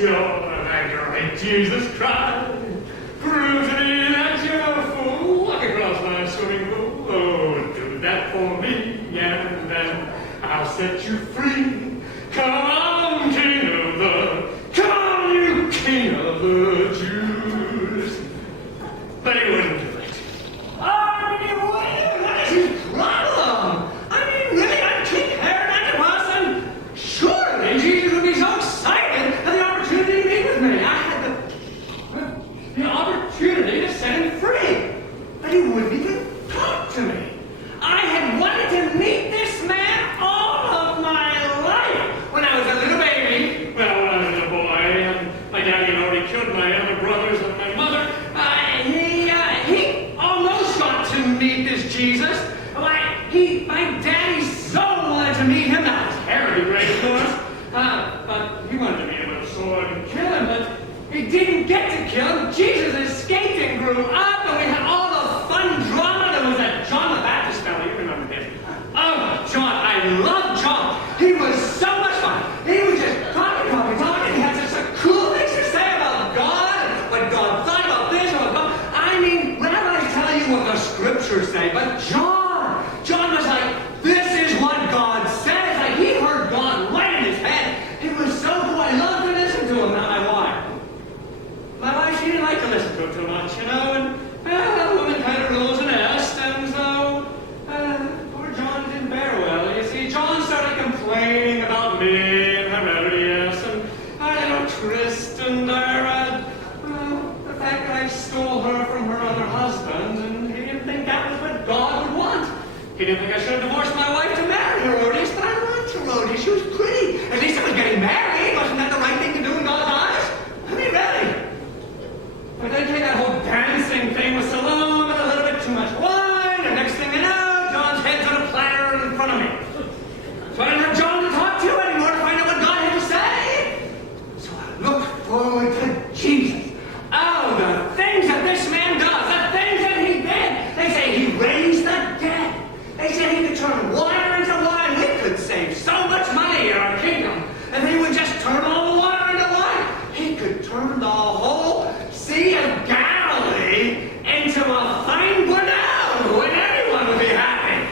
sure that great Jesus cried. Prove to me that you're a fool. Walk across my swimming pool. Oh, do that for me, and then I'll set you free. Come on, come on, you king of the Jews. But he wouldn't do it. What is his problem? I mean, really, I'm King Herod Antipas, and surely Jesus would be so excited at the opportunity to meet with me. I had the opportunity to set him free, but he wouldn't even talk to me. I had wanted to meet this man all of my life when I was a little baby. Well, when I was a little boy, and my daddy had already killed my other brothers and my mother. He almost got to meet this Jesus. My daddy so wanted to meet him. That was Herod the Great, of course. But he wanted to meet him with a sword and kill him, but he didn't get to kill him. Jesus escaped and grew up, and we had all the fun drama. There was that John the Baptist fellow. You remember him? Oh, John. I love John. He was so much fun. He was just talking. He had such cool things to say about God, and what God thought about this, or about God. I mean, whenever I tell you what the scriptures say, but John was like, this is what God says. Like, he heard God right in his head. It was so cool. I loved to listen to him. Now, my wife, she didn't like to listen to him too much, you know, and that woman kind of rules a nest, and so poor John didn't bear well. You see, John started complaining about me and Herodias, and our little tryst, and the fact that I stole her from her other husband, and he didn't think that was what God would want. He didn't think I should have divorced my wife to marry Herodias, but I liked Herodias. She was pretty. At least I was getting married. Wasn't that the right thing to do in God's eyes? I mean, really. But then came that whole dancing thing with Salome and a little bit too much wine, and next thing you know, John's head's on a platter in front of me. So I didn't have John to talk to anymore to find out what God had to say. So I looked forward to Jesus. Oh, the things that this man does, the things that he did. They say he raised the dead. They said he could turn water into wine. We could save so much money in our kingdom if he would just turn all the water into wine. He could turn the whole Sea of Galilee into a fine Bordeaux, and everyone would be happy.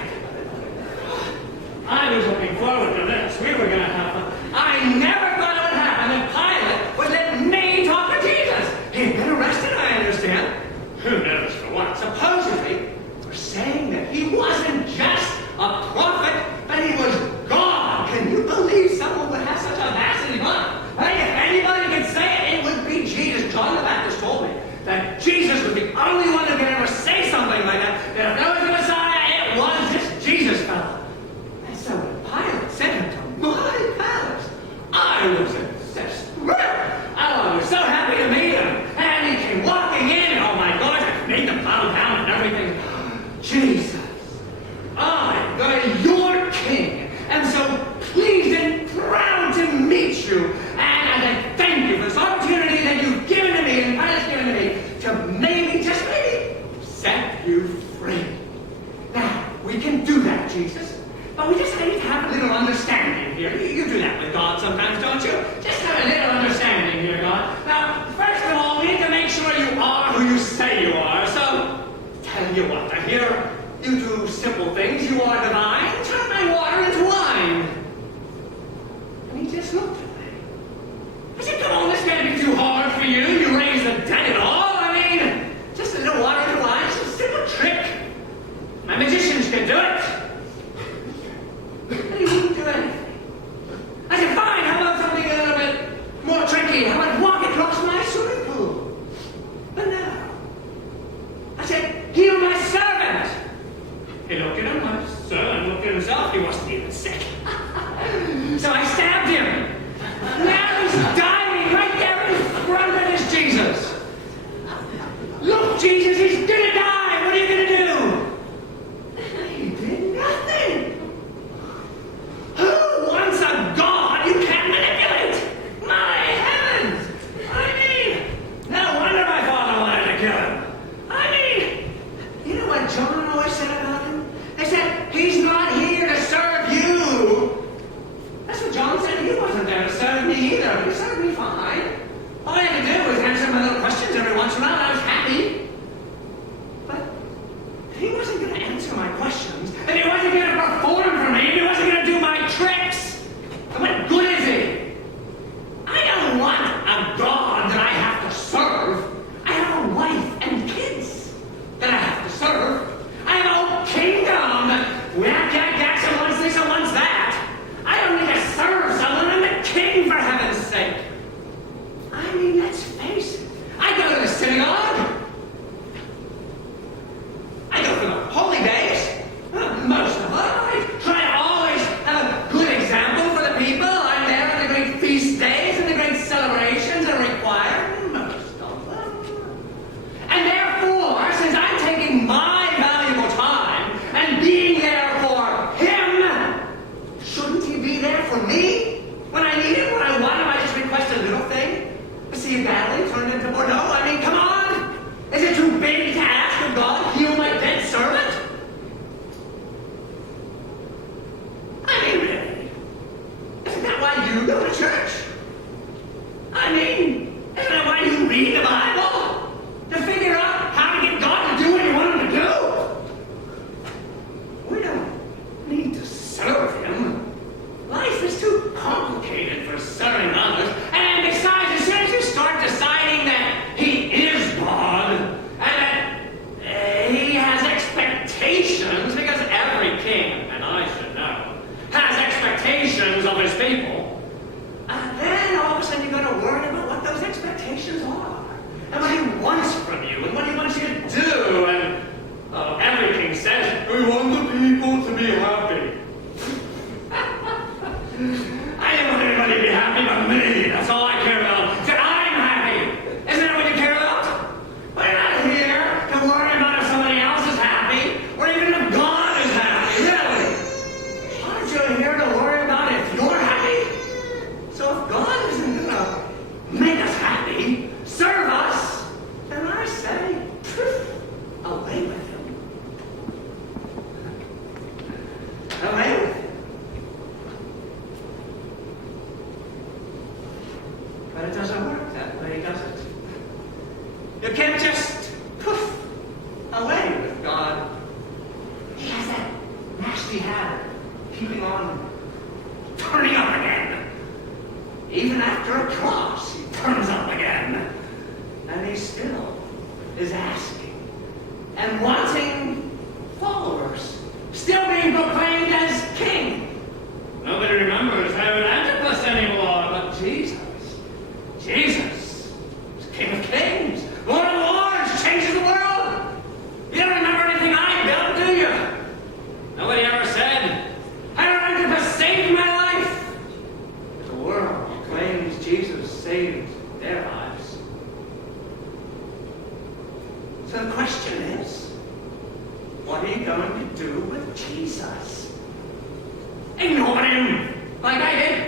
I was looking forward to this. We were going to have fun. I never thought it would happen that Pilate would let me talk to Jesus. He had been arrested, I understand. Who knows for what? Supposedly, for saying that he wasn't just a prophet, but he was God. Can you believe someone would have such audacity? Hey, if anybody could say it, it would be Jesus. John the Baptist told me that Jesus was the only one who could ever say something like that. That if there was a Messiah, it was this Jesus fellow. And so when Pilate sent him to my palace, I was obsessed. I was so happy to meet him. And he came walking in, and oh my gosh, I made them bow down and everything. Jesus, your king, am so pleased and proud to meet you. And I thank you for this opportunity that you've given to me and Pilate's given to me to maybe, just maybe, set you free. Now, we can do that, Jesus. But we just need to have a little understanding here. You do that with God sometimes, don't you? Just have a little understanding here, God. Now, first of all, we need to make sure you are who you say you are. So, tell you what, I hear you do simple things. You are divine. Turn my water into wine. And he just looked at me. I said, come on, this can't be too hard for you. You raised the dead and all. I mean, just a little water into wine. It's a simple trick. My magicians can do it. But he wouldn't do anything. I said, fine, how about something a little bit more tricky? How about walk across my swimming pool? But no. I said, heal my servant. He looked at him, my servant looked at himself. He wasn't even sick. So I stabbed him. Now he's dying right there in front of us, Jesus. Look, Jesus, he's gonna die. What are you gonna do? He did nothing. Who wants a God you can't manipulate? My heavens! I mean, no wonder my father wanted to kill him. I mean, you know what John always said about him? They said, he's not here to serve you. That's what John said. He wasn't there to serve me either. He served me fine. he wasn't going to answer my questions, and he wasn't going to perform for me, and he wasn't going to do my tricks. And what good is he? I don't want a God that I have to serve. I have a wife and kids that I have to serve. I have a whole kingdom. Jackson wants this and wants that. I don't need to serve someone. I'm the king, for heaven's sake. I mean, let's face it. I go to the synagogue. I go for the holy days. Most of them. I try to always have a good example for the people. I'm there on the great feast days and the great celebrations that are required. Most of them. And therefore, since I'm taking my valuable time and being there for him, shouldn't he be there for me? When I need him, when I want him, I just request a little thing. See a badly turned into more. No, I mean, come on! Is it too big to ask of God, heal my dead servant? I mean, really? Isn't that why you go to church? I mean, isn't that why you read the Bible? To figure out how to get God to do what you want him to do? We don't need to serve him. Life is too complicated for serving others. And besides, as soon as you start deciding that he is God, and that he has expectations, because every king, and I should know, has expectations of his people, then all of a sudden you're going to worry about what those expectations are, and what he wants from you, and what he wants you to do, and every king says, we want the people to be happy. I don't want anybody to be happy but me. That's all I care about. That I'm happy. Isn't that what you care about? We're not here to worry about if somebody else is happy, or even if God is happy. Really? Aren't you here to worry about if you're happy? So if God isn't going to make us happy, serve us, then I say, away with him. Away with him. But it doesn't work that way, does it? You can't just poof away with God. He has that nasty habit of keeping on turning up again. Even after a cross, he turns up again. And he still is asking and wanting followers, still being proclaimed as king. Nobody remembers Herod Antipas anymore, but Jesus. Jesus is King of Kings, Lord of Lords, changes the world. You don't remember anything I built, do you? Nobody ever said, Herod Antipas saved my life. The world claims Jesus saved their lives. So the question is, what are you going to do with Jesus? Ignore him, like I did.